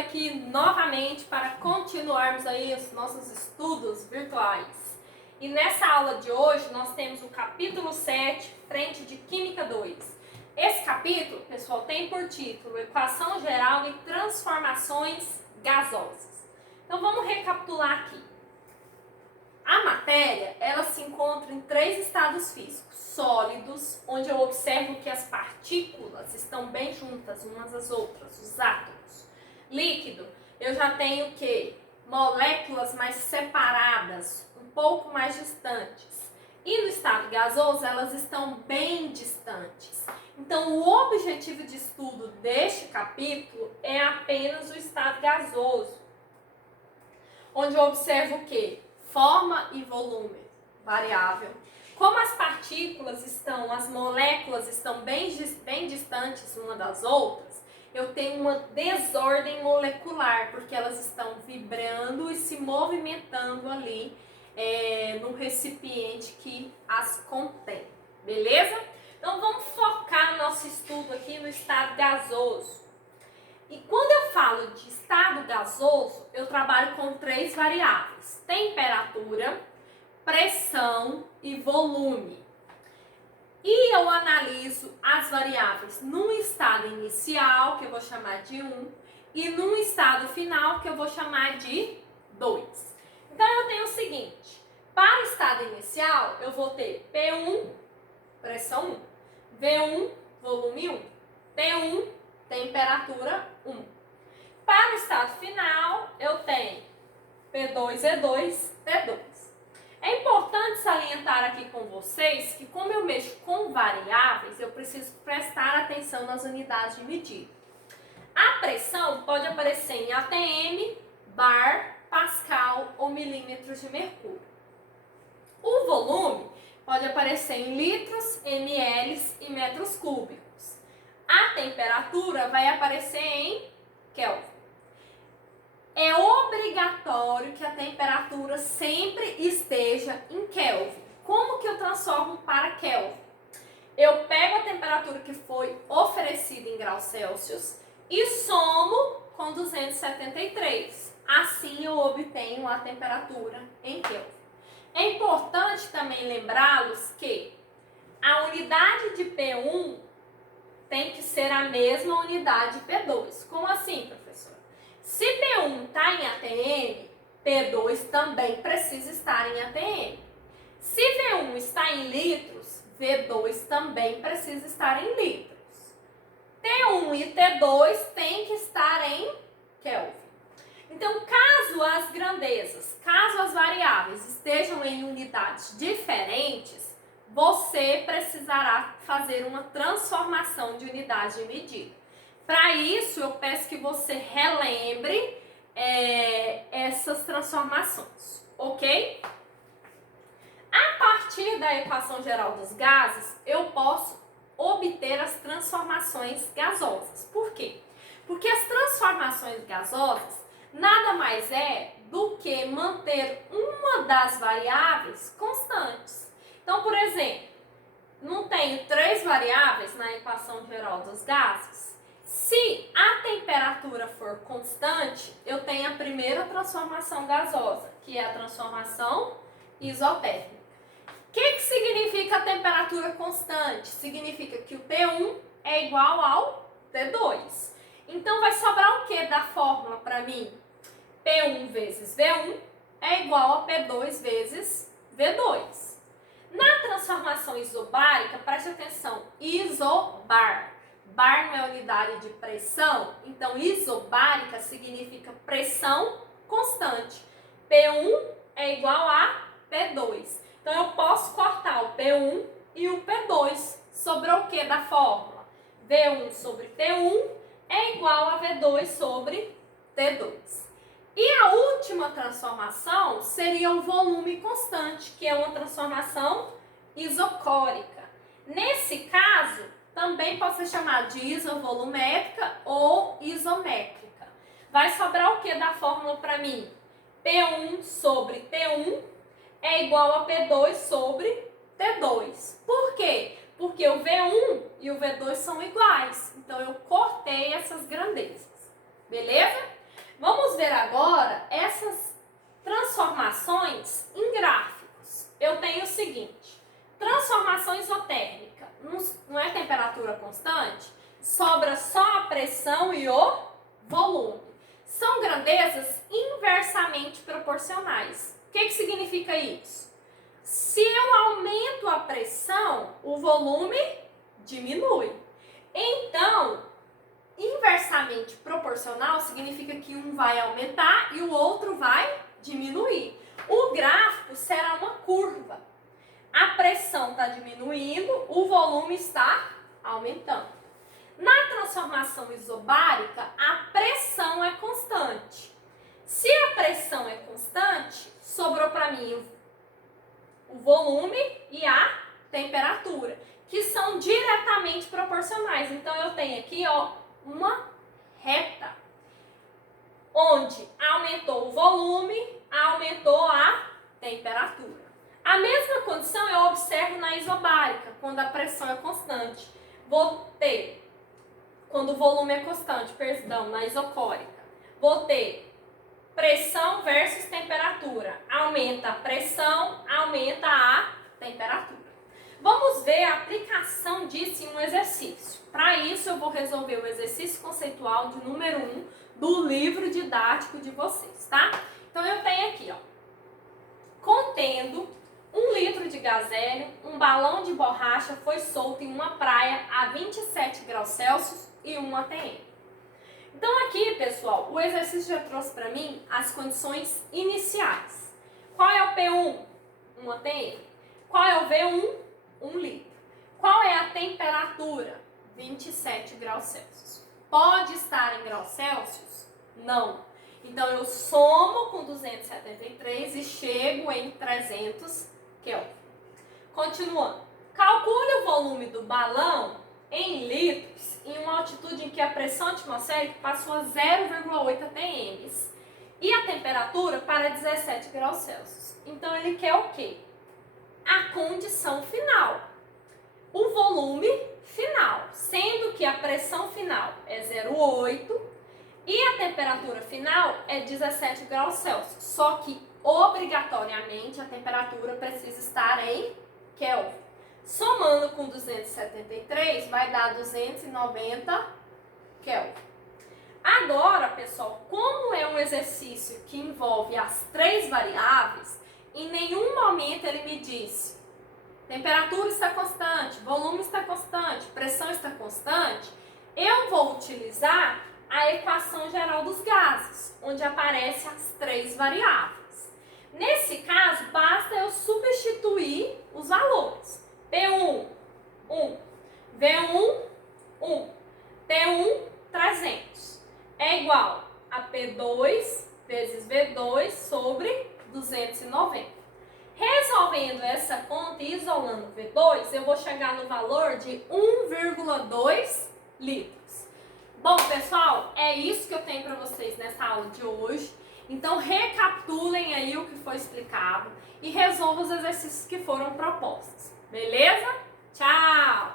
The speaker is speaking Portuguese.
aqui novamente para continuarmos aí os nossos estudos virtuais. E nessa aula de hoje nós temos o capítulo 7, frente de Química 2. Esse capítulo, pessoal, tem por título Equação Geral e Transformações Gasosas. Então vamos recapitular aqui. A matéria, ela se encontra em três estados físicos: sólidos, onde eu observo que as partículas estão bem juntas umas às outras, os átomos. Líquido, eu já tenho que moléculas mais separadas, um pouco mais distantes. E no estado gasoso, elas estão bem distantes. Então, o objetivo de estudo deste capítulo é apenas o estado gasoso, onde eu observo o quê? Forma e volume variável. Como as partículas estão, as moléculas estão bem distantes uma das outras, eu tenho uma desordem molecular, porque elas estão vibrando e se movimentando ali no recipiente que as contém. Beleza? Então vamos focar nosso estudo aqui no estado gasoso. E quando eu falo de estado gasoso, eu trabalho com três variáveis: temperatura, pressão e volume. E eu analiso as variáveis num estado inicial, que eu vou chamar de 1, e num estado final, que eu vou chamar de 2. Então eu tenho o seguinte: para o estado inicial, eu vou ter P1, pressão 1, V1, volume 1, T1, temperatura 1. Para o estado final, eu tenho P2E2, T2. É importante salientar aqui com vocês que, como eu mexo com variáveis, eu preciso prestar atenção nas unidades de medida. A pressão pode aparecer em atm, bar, pascal ou milímetros de mercúrio. O volume pode aparecer em litros, ml e metros cúbicos. A temperatura vai aparecer em Kelvin. É obrigatório que a temperatura sempre esteja em Kelvin. Como que eu transformo para Kelvin? Eu pego a temperatura que foi oferecida em graus Celsius e somo com 273. Assim eu obtenho a temperatura em Kelvin. É importante também lembrá-los que a unidade de P1 tem que ser a mesma unidade de P2. Como assim, professora? Se P1 está em atm, P2 também precisa estar em atm. Se V1 está em litros, V2 também precisa estar em litros. T1 e T2 têm que estar em Kelvin. Então, caso as grandezas, caso as variáveis estejam em unidades diferentes, você precisará fazer uma transformação de unidade de medida. Para isso, eu peço que você relembre essas transformações, ok? A partir da equação geral dos gases, eu posso obter as transformações gasosas. Por quê? Porque as transformações gasosas nada mais é do que manter uma das variáveis constantes. Então, por exemplo, não tenho três variáveis na equação geral dos gases? Se a temperatura for constante, eu tenho a primeira transformação gasosa, que é a transformação isotérmica. O que significa a temperatura constante? Significa que o T1 é igual ao T2. Então, vai sobrar o que da fórmula para mim? P1 vezes V1 é igual a P2 vezes V2. Na transformação isobárica, preste atenção, isobar. Bar não é unidade de pressão, então isobárica significa pressão constante. P1 é igual a P2. Então eu posso cortar o P1 e o P2. Sobrou o que da fórmula? V1 sobre T1 é igual a V2 sobre T2. E a última transformação seria o volume constante, que é uma transformação isocórica. Nesse caso, também pode ser chamado de isovolumétrica ou isométrica. Vai sobrar o que da fórmula para mim? P1 sobre T1 é igual a P2 sobre T2. Por quê? Porque o V1 e o V2 são iguais. Então, eu cortei essas grandezas. Beleza? Vamos ver agora essas transformações em gráficos. Eu tenho o seguinte, transformação isotérmica, não é temperatura constante, sobra só a pressão e o volume. São grandezas inversamente proporcionais. O que significa isso? Se eu aumento a pressão, o volume diminui. Então, inversamente proporcional significa que um vai aumentar e o outro vai diminuir. O gráfico será uma curva. A pressão está diminuindo, o volume está aumentando. Na transformação isobárica, a pressão é constante. Se a pressão é constante, sobrou para mim o volume e a temperatura, que são diretamente proporcionais. Então, eu tenho aqui, ó, uma reta, onde aumentou o volume, aumentou a temperatura. A mesma condição eu observo na isobárica, quando a pressão é constante. Vou ter, quando o volume é constante, perdão, na isocórica, vou ter pressão versus temperatura. Aumenta a pressão, aumenta a temperatura. Vamos ver a aplicação disso em um exercício. Para isso, eu vou resolver o exercício conceitual de número 1 do livro didático de vocês, tá? Então, eu tenho aqui, ó, contendo 1 litro de gás hélio, um balão de borracha foi solto em uma praia a 27 graus Celsius e 1 atm. Então, aqui, pessoal, o exercício já trouxe para mim as condições iniciais. Qual é o P1? 1 atm. Qual é o V1? 1 litro. Qual é a temperatura? 27 graus Celsius. Pode estar em graus Celsius? Não. Então, eu somo com 273 e chego em 300 Kelvin. Continuando. Calcule o volume do balão em litros em uma altitude em que a pressão atmosférica passou a 0,8 atm e a temperatura para 17 graus Celsius. Então, ele quer o quê? A condição final, o volume final, sendo que a pressão final é 0,8 e a temperatura final é 17 graus Celsius. Só que, obrigatoriamente, a temperatura precisa estar em Kelvin. Somando com 273, vai dar 290 Kelvin. Agora, pessoal, como é um exercício que envolve as 3 variáveis, em nenhum momento ele me disse temperatura está constante, volume está constante, pressão está constante. Eu vou utilizar a equação geral dos gases, onde aparecem as 3 variáveis. Nesse caso, basta eu substituir os valores. P1, 1. V1, 1. T1, 300. É igual a P2 vezes V2 sobre 290. Resolvendo essa conta e isolando o V2, eu vou chegar no valor de 1,2 litros. Bom, pessoal, é isso que eu tenho para vocês nessa aula de hoje. Então, recapitulem aí o que foi explicado e resolvam os exercícios que foram propostos. Beleza? Tchau!